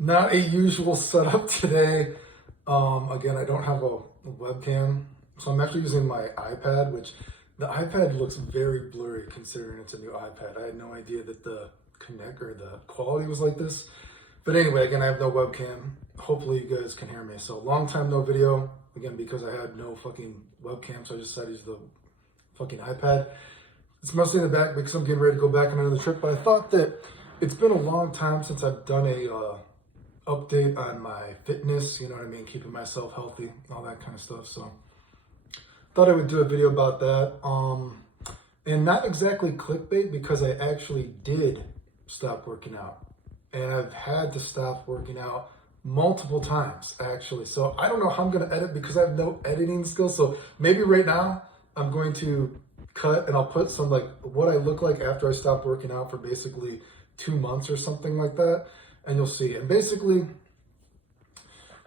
Not a usual setup today. Again, I don't have a webcam, so I'm actually using my iPad, which the iPad looks very blurry considering it's a new iPad. I had no idea that the connect or the quality was like this. But anyway, again, I have no webcam. Hopefully you guys can hear me. So long time no video, again, because I had no fucking webcam, so I just decided to use the fucking iPad. It's mostly in the back because I'm getting ready to go back on another trip, but I thought that it's been a long time since I've done a update on my fitness, you know what I mean, keeping myself healthy, all that kind of stuff. So thought I would do a video about that. And not exactly clickbait because I actually did stop working out. And I've had to stop working out multiple times actually. So I don't know how I'm gonna edit because I have no editing skills. So maybe right now I'm going to cut and I'll put some like what I look like after I stopped working out for basically 2 months or something like that. And you'll see. And basically,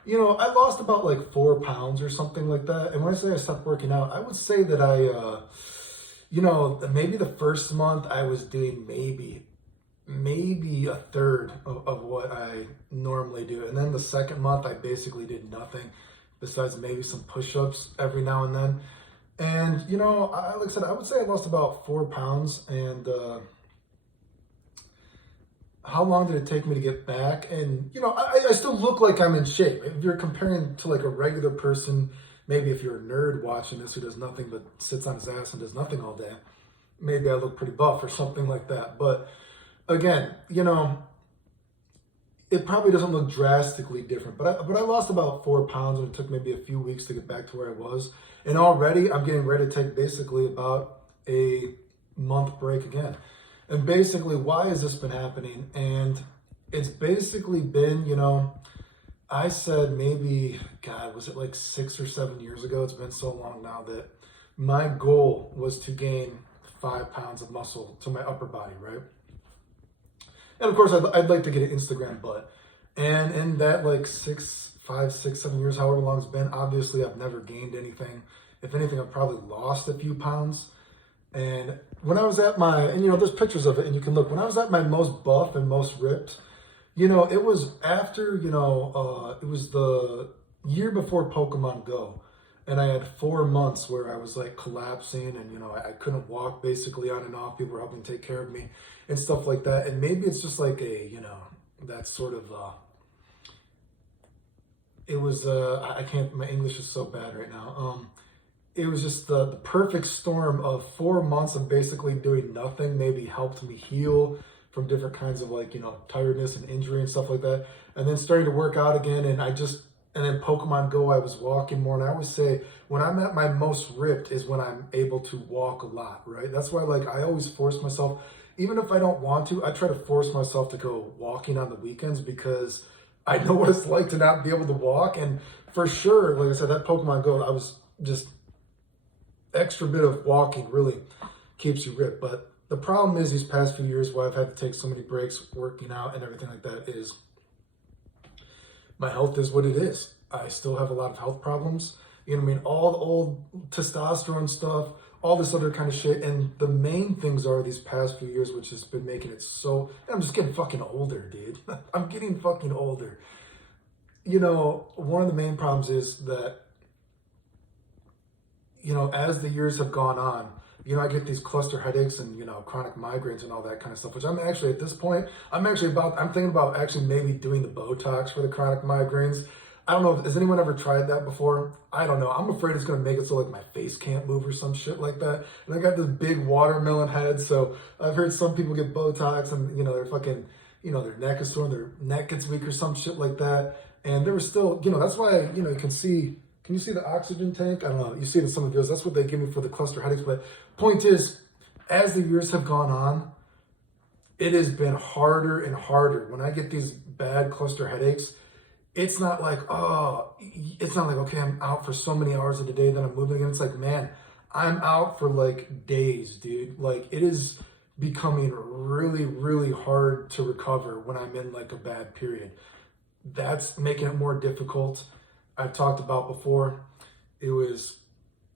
you know, I lost about like 4 pounds or something like that. And when I say I stopped working out, I would say that you know, maybe the first month I was doing maybe a third of what I normally do. And then the second month, I basically did nothing besides maybe some push-ups every now and then. And, you know, like I said, I would say I lost about 4 pounds. And, how long did it take me to get back? And, you know, I still look like I'm in shape. If you're comparing to like a regular person, maybe if you're a nerd watching this who does nothing but sits on his ass and does nothing all day, maybe I look pretty buff or something like that. But again, you know, it probably doesn't look drastically different. But I lost about 4 pounds and it took maybe a few weeks to get back to where I was. And already I'm getting ready to take basically about a month break again. And basically, why has this been happening? And it's basically been, you know, I said maybe, God, was it like 6 or 7 years ago? It's been so long now that my goal was to gain 5 pounds of muscle to my upper body, right? And of course, I'd like to get an Instagram butt. And in that like 5, 6, 7 years, however long it's been, obviously I've never gained anything. If anything, I've probably lost a few pounds. And when I was at and you know, there's pictures of it and you can look, when I was at my most buff and most ripped, you know, it was after, you know, it was the year before Pokemon Go. And I had 4 months where I was like collapsing and, you know, I couldn't walk basically on and off. People were helping take care of me and stuff like that. And maybe it's just like you know, that sort of, it was, I can't, my English is so bad right now. It was just the perfect storm of 4 months of basically doing nothing, maybe helped me heal from different kinds of like, you know, tiredness and injury and stuff like that. And then starting to work out again. And then Pokemon Go, I was walking more. And I always say when I'm at my most ripped is when I'm able to walk a lot, right? That's why like I always force myself, even if I don't want to, I try to force myself to go walking on the weekends because I know what it's like to not be able to walk. And for sure, like I said, that Pokemon Go, I was just extra bit of walking really keeps you ripped. But the problem is these past few years why I've had to take so many breaks working out and everything like that is my health is what it is. I still have a lot of health problems. You know what I mean? All the old testosterone stuff, all this other kind of shit. And the main things are these past few years, which has been making it so, I'm just getting fucking older, dude. I'm getting fucking older. You know, one of the main problems is that, you know, as the years have gone on, you know, I get these cluster headaches and, you know, chronic migraines and all that kind of stuff, which I'm actually at this point, I'm thinking about actually maybe doing the Botox for the chronic migraines. I don't know, has anyone ever tried that before? I don't know. I'm afraid it's going to make it so like my face can't move or some shit like that. And I got this big watermelon head. So I've heard some people get Botox and, you know, they're fucking, you know, their neck is sore, their neck gets weak or some shit like that. And there was still, you know, that's why, you know, you can see, can you see the oxygen tank? I don't know. You see it in some of the videos. That's what they give me for the cluster headaches. But point is, as the years have gone on, it has been harder and harder. When I get these bad cluster headaches, it's not like, okay, I'm out for so many hours of the day, then I'm moving again. It's like, man, I'm out for like days, dude. Like it is becoming really, really hard to recover when I'm in like a bad period. That's making it more difficult. I've talked about before, it was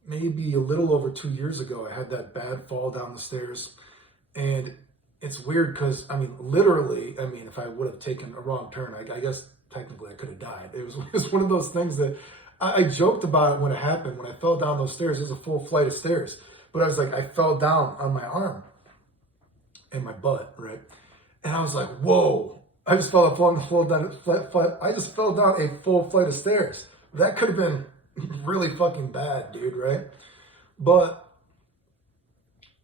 maybe a little over 2 years ago, I had that bad fall down the stairs and it's weird because, I mean, literally, I mean, if I would have taken a wrong turn, I guess technically I could have died. It was one of those things that I joked about it when it happened. When I fell down those stairs, it was a full flight of stairs. But I was like, I fell down on my arm and my butt, right? And I was like, whoa. I just fell down, I just fell down a full flight of stairs. That could have been really fucking bad, dude, right? But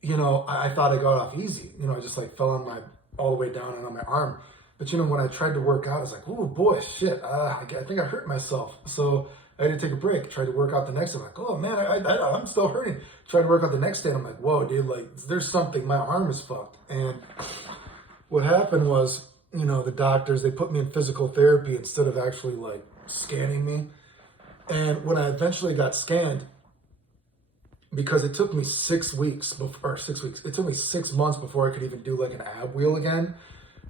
you know, I thought I got off easy. You know, I just like fell on all the way down and on my arm. But you know, when I tried to work out, I was like, oh boy, shit, I think I hurt myself. So I had to take a break, tried to work out the next day. I'm like, oh man, I'm still hurting. Tried to work out the next day, and I'm like, whoa, dude, like there's something, my arm is fucked. And what happened was, you know, the doctors, they put me in physical therapy instead of actually like scanning me. And when I eventually got scanned, because it took me 6 weeks before, 6 weeks, it took me 6 months before I could even do like an ab wheel again.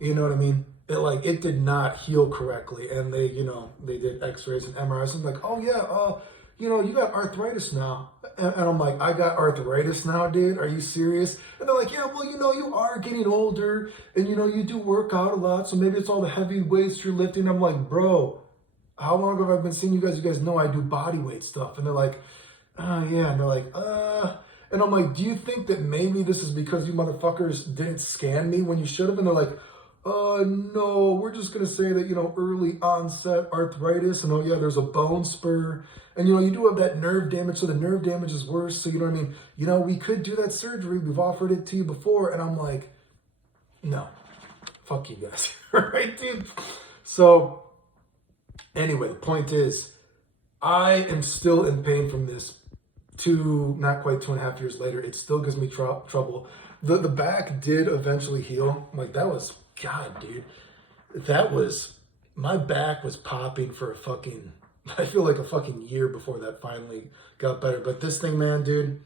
You know what I mean? It did not heal correctly. And they, you know, they did x-rays and MRIs. I'm like, oh yeah, you know, you got arthritis now. And I'm like, I got arthritis now, dude? Are you serious? And they're like, yeah, well, you know, you are getting older and, you know, you do work out a lot. So maybe it's all the heavy weights you're lifting. I'm like, bro, how long have I been seeing you guys? You guys know I do body weight stuff. And they're like, yeah. And they're like, and I'm like, do you think that maybe this is because you motherfuckers didn't scan me when you should have? And they're like, no, we're just going to say that, you know, early onset arthritis. And oh yeah, there's a bone spur. And, you know, you do have that nerve damage. So the nerve damage is worse. So, you know what I mean? You know, we could do that surgery. We've offered it to you before. And I'm like, no, fuck you guys. Right, dude? So anyway, the point is, I am still in pain from this. Not quite 2.5 years later, it still gives me trouble. The back did eventually heal. I'm like, that was, God, dude, my back was popping for a fucking, I feel like a fucking year before that finally got better. But this thing, man, dude,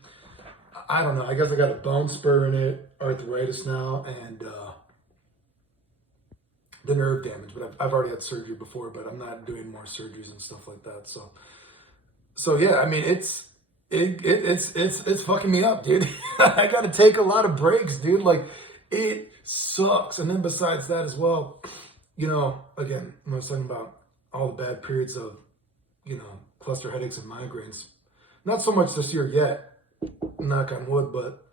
I don't know. I guess I got a bone spur in it, arthritis now, and the nerve damage. But I've already had surgery before, but I'm not doing more surgeries and stuff like that. So yeah, I mean, it's fucking me up, dude. I got to take a lot of breaks, dude. Like, it sucks. And then besides that as well, you know, again, when I was talking about all the bad periods of, you know, cluster headaches and migraines, not so much this year yet, knock on wood, but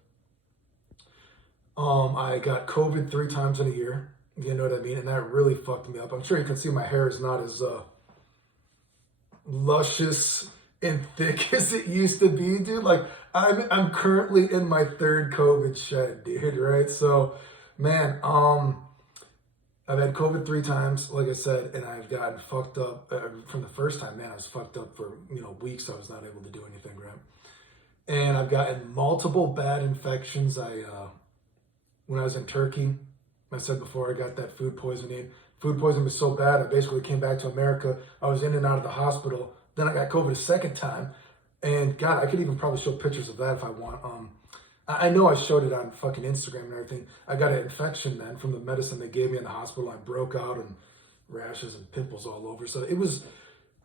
I got COVID 3 times in a year. You know what I mean? And that really fucked me up. I'm sure you can see my hair is not as luscious and thick as it used to be, dude. Like, I'm currently in my 3rd COVID shed, dude, right? So, man, I've had COVID 3 times, like I said, and I've gotten fucked up from the first time. Man, I was fucked up for, you know, weeks. I was not able to do anything, right? And I've gotten multiple bad infections. When I was in Turkey, I said before, I got that food poisoning. Food poisoning was so bad, I basically came back to America. I was in and out of the hospital. Then I got COVID a 2nd time. And God, I could even probably show pictures of that if I want. I know I showed it on fucking Instagram and everything. I got an infection then from the medicine they gave me in the hospital. I broke out and rashes and pimples all over. So it was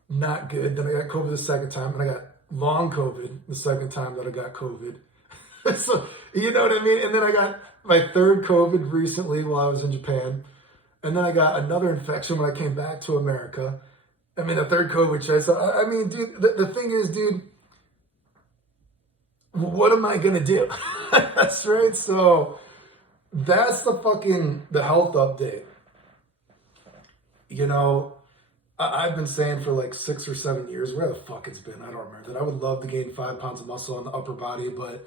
not good. Then I got COVID the 2nd time, and I got long COVID the 2nd time that I got COVID. So, you know what I mean? And then I got my 3rd COVID recently while I was in Japan. And then I got another infection when I came back to America. I mean, the 3rd COVID shot. So, I mean, dude, the thing is, dude, what am I going to do? That's right. So that's the health update. You know, I've been saying for like 6 or 7 years, where the fuck it's been, I don't remember, that I would love to gain 5 pounds of muscle on the upper body. But,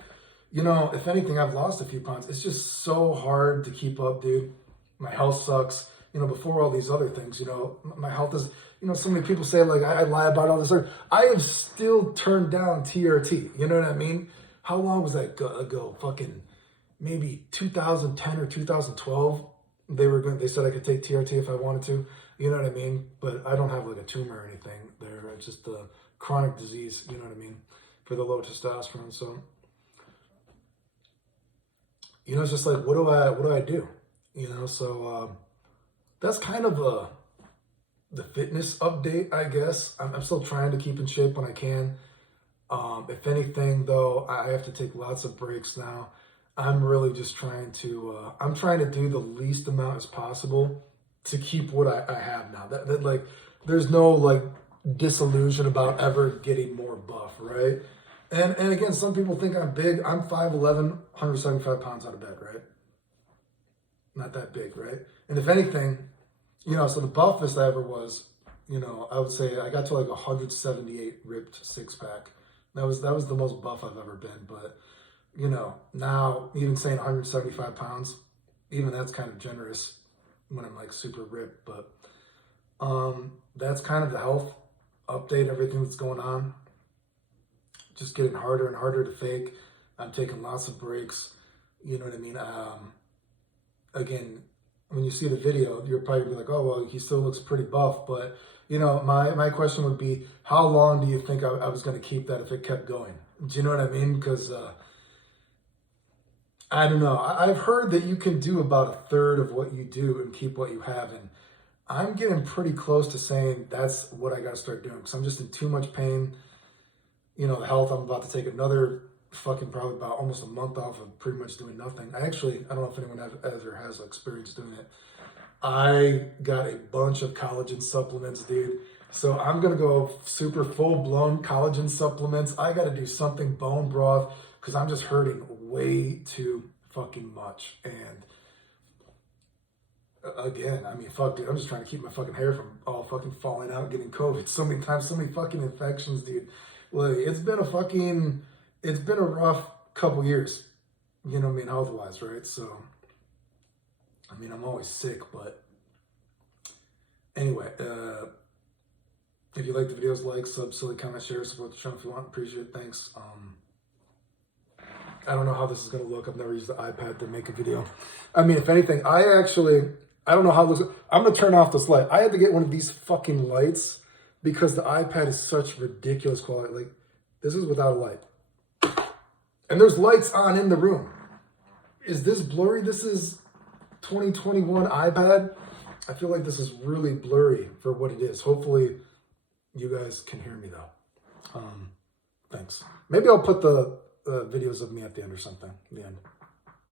you know, if anything, I've lost a few pounds. It's just so hard to keep up, dude. My health sucks. You know, before all these other things, you know, my health is, you know, so many people say, like, I lie about all this. I have still turned down TRT. You know what I mean? How long was that ago? Fucking maybe 2010 or 2012. They said I could take TRT if I wanted to. You know what I mean? But I don't have like a tumor or anything there. It's just a chronic disease. You know what I mean? For the low testosterone. So, you know, it's just like, what do I do? You know, so that's kind of the fitness update, I guess. I'm still trying to keep in shape when I can. If anything, though, I have to take lots of breaks now. I'm really just trying to, I'm trying to do the least amount as possible to keep what I have now. That like, there's no like disillusion about ever getting more buff, right? And again, some people think I'm big. I'm 5'11", 175 pounds out of bed, right? Not that big, right? And if anything, so the buffest I ever was, I would say I got to like 178 ripped six pack. That was the most buff I've ever been. But now even saying 175 pounds, even that's kind of generous when I'm like super ripped. But that's kind of the health update, everything that's going on. Just getting harder and harder to fake. I'm taking lots of breaks. You know what I mean? Again, when you see the video, you'll probably be like, oh, well, he still looks pretty buff. But, my question would be, how long do you think I was going to keep that if it kept going? Do you know what I mean? Because I don't know. I've heard that you can do about a third of what you do and keep what you have. And I'm getting pretty close to saying that's what I got to start doing because I'm just in too much pain. The health, I'm about to take another fucking probably about almost a month off of pretty much doing nothing. I don't know if anyone ever has experience doing it. I got a bunch of collagen supplements, dude. So I'm going to go super full-blown collagen supplements. I got to do something bone broth because I'm just hurting way too fucking much. And again, I mean, fuck, dude, I'm just trying to keep my fucking hair from all fucking falling out, getting COVID so many times, so many fucking infections, dude. Like, it's been a rough couple years, health-wise, right? So, I mean, I'm always sick, but anyway, if you like the videos, like, sub, silly, comment, share, support the channel if you want. Appreciate it. Thanks. I don't know how this is going to look. I've never used the iPad to make a video. I mean, if anything, I don't know how this, I'm going to turn off this light. I had to get one of these fucking lights because the iPad is such ridiculous quality. Like, this is without a light. And there's lights on in the room. Is this blurry? This is 2021 iPad. I feel like this is really blurry for what it is. Hopefully you guys can hear me though. Thanks. Maybe I'll put the videos of me at the end or something. The end.